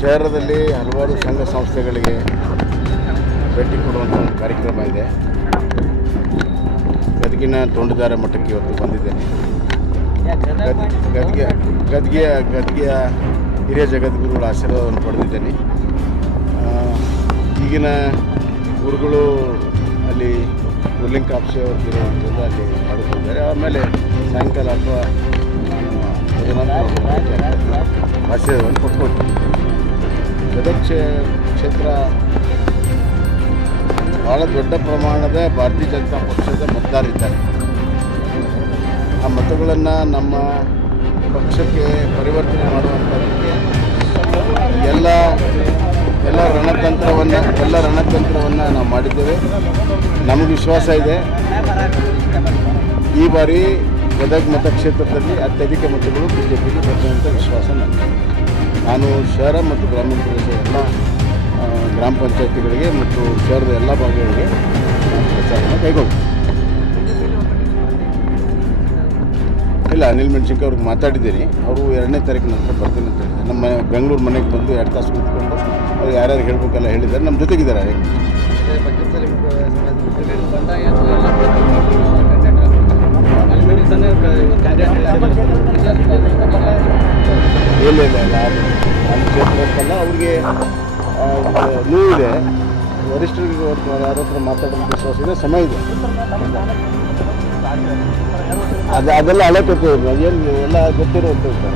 ಶಹರದಲ್ಲಿ ಹಲವಾರು ಸಂಘ ಸಂಸ್ಥೆಗಳಿಗೆ ಭೇಟಿ ಕೊಡುವಂಥ ಒಂದು ಕಾರ್ಯಕ್ರಮ ಇದೆ. ಗದಗಿನ ತೋಂಟದಾರ್ಯ ಮಠಕ್ಕೆ ಇವತ್ತು ಬಂದಿದ್ದೇನೆ. ಗದಗಿಯ ಹಿರಿಯ ಜಗದ್ಗುರುಗಳ ಆಶೀರ್ವಾದವನ್ನು ಪಡೆದಿದ್ದೇನೆ. ಈಗಿನ ಗುರುಗಳು ಅಲ್ಲಿ ಗುರುಲಿಂಗ ಕಾಪ್ಸೆ ಅವರಿರೋದ್ರಿಂದ ಅಲ್ಲಿ ಮಾಡಿಕೊಂಡಿದ್ದಾರೆ. ಆಮೇಲೆ ಸಾಯಂಕಾಲ ಅಥವಾ ಆಶೀರ್ವಾದವನ್ನು ಕೊಟ್ಕೊಳ್ತೀವಿ. ಗದಗ ಕ್ಷೇತ್ರ ಭಾಳ ದೊಡ್ಡ ಪ್ರಮಾಣದ ಭಾರತೀಯ ಜನತಾ ಪಕ್ಷದ ಮತದಾರರಿದ್ದಾರೆ. ಆ ಮತಗಳನ್ನು ನಮ್ಮ ಪಕ್ಷಕ್ಕೆ ಪರಿವರ್ತನೆ ಮಾಡುವಂಥದ್ದಕ್ಕೆ ಎಲ್ಲ ರಣತಂತ್ರವನ್ನು ನಾವು ಮಾಡಿದ್ದೇವೆ. ನಮಗೆ ವಿಶ್ವಾಸ ಇದೆ, ಈ ಬಾರಿ ಗದಗ ಮತಕ್ಷೇತ್ರದಲ್ಲಿ ಅತ್ಯಧಿಕ ಮತಗಳು BJPಗೆ ಬರುವಂಥ ವಿಶ್ವಾಸ ನನಗೆ. ನಾನು ಶಹರ ಮತ್ತು ಗ್ರಾಮೀಣ ಪ್ರದೇಶ ಎಲ್ಲ ಗ್ರಾಮ ಪಂಚಾಯತಿಗಳಿಗೆ ಮತ್ತು ಶಹರದ ಎಲ್ಲ ಭಾಗಗಳಿಗೆ ಪ್ರಚಾರವನ್ನು ಕೈಗೊಳ್ಳಿ. ಇಲ್ಲ, ಅನಿಲ್ ಮೆಣಸಿನ್ಕಾಯಿ ಅವ್ರಿಗೆ ಮಾತಾಡಿದ್ದೀನಿ. ಅವರು 2ನೇ ತಾರೀಕು ನಂತರ ಬರ್ತೀನಿ ಅಂತ ಹೇಳಿದ್ದಾರೆ. ನಮ್ಮ ಬೆಂಗಳೂರು ಮನೆಗೆ ಬಂದು 2 ತಾಸು ಕೂತ್ಕೊಂಡು ಅವ್ರು ಯಾರ್ಯಾರು ಹೇಳಬೇಕೆಲ್ಲ ಹೇಳಿದ್ದಾರೆ. ನಮ್ಮ ಜೊತೆಗಿದ್ದಾರೆ. ಇಲ್ಲ ನಮ್ಮ ಕ್ಷೇತ್ರ ಅಂತಲ್ಲ, ಅವ್ರಿಗೆ ನೋವಿದೆ. ವರಿಷ್ಠರಿಗೆ ಯಾರ ಹತ್ರ ಮಾತಾಡೋದು ವಿಶ್ವಾಸ ಇದೆ, ಸಮಯ ಇದೆ. ಅದೆಲ್ಲ ಹಳೆ ಕೊಟ್ಟಿರೋದು ಏನು ಎಲ್ಲ ಗೊತ್ತಿರುವಂಥದ್ದು.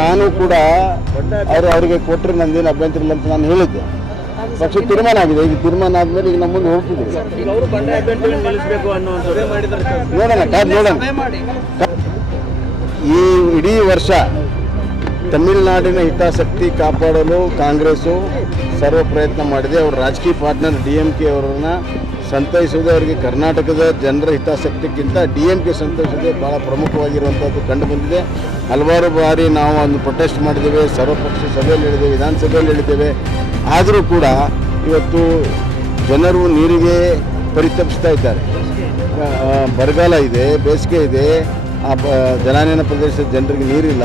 ನಾನು ಕೂಡ ಅವ್ರಿಗೆ ಕೊಟ್ಟರೆ ನಂದೇನು ಅಭ್ಯಂತರ ಇಲ್ಲ ಅಂತ ನಾನು ಹೇಳಿದ್ದೆ. ಪಕ್ಷ ತೀರ್ಮಾನ ಆಗಿದೆ. ಈಗ ತೀರ್ಮಾನ ಆದಮೇಲೆ ಈಗ ನಮ್ಮ ಮುಂದೆ ಹೋಗ್ತಿದ್ದೀವಿ. ನೋಡೋಣ. ಈ ಇಡೀ ವರ್ಷ ತಮಿಳುನಾಡಿನ ಹಿತಾಸಕ್ತಿ ಕಾಪಾಡಲು ಕಾಂಗ್ರೆಸ್ಸು ಸರ್ವ ಪ್ರಯತ್ನ ಮಾಡಿದೆ. ಅವ್ರ ರಾಜಕೀಯ ಪಾರ್ಟ್ನರ್ DMK ಅವರನ್ನು ಸಂತೈಸುವುದೇ ಅವರಿಗೆ ಕರ್ನಾಟಕದ ಜನರ ಹಿತಾಸಕ್ತಿಗಿಂತ DMK ಸಂತೈಸುವುದೇ ಭಾಳ ಪ್ರಮುಖವಾಗಿರುವಂಥದ್ದು ಕಂಡು ಬಂದಿದೆ. ಹಲವಾರು ಬಾರಿ ನಾವು ಒಂದು ಪ್ರೊಟೆಸ್ಟ್ ಮಾಡಿದ್ದೇವೆ, ಸರ್ವಪಕ್ಷ ಸಭೆಯಲ್ಲಿ ಹೇಳಿದ್ದೇವೆ, ವಿಧಾನಸಭೆಯಲ್ಲಿ ಹೇಳಿದ್ದೇವೆ. ಆದರೂ ಕೂಡ ಇವತ್ತು ಜನರು ನೀರಿಗೆ ಪರಿತಪಿಸ್ತಾ ಇದ್ದಾರೆ. ಬರಗಾಲ ಇದೆ, ಬೇಸಿಗೆ ಇದೆ, ಆ ಜಲಾನಯನ ಪ್ರದೇಶದ ಜನರಿಗೆ ನೀರಿಲ್ಲ.